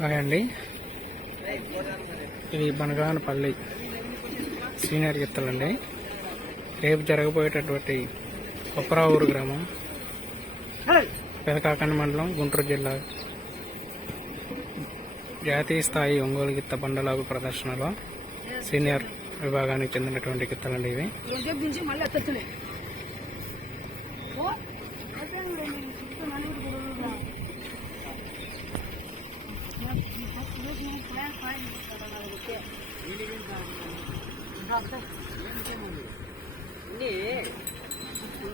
Hi అండి. ఇది Banaganapalli senior గిత్తలండి. రేపు జరగబోయేటటువంటి కొప్పరావూరు గ్రామం పెదకాకండి మండలం గుంటూరు జిల్లా జాతీయ స్థాయి ఒంగోలు గిత్త బండలాగు ప్రదర్శనలో సీనియర్ విభాగానికి చెందినటువంటి గిత్తలండి ఇవి గురించి మళ్ళీ ఎత్తలే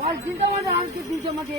వాళ్ళు తింటామంటే ఆడికి దించమంటే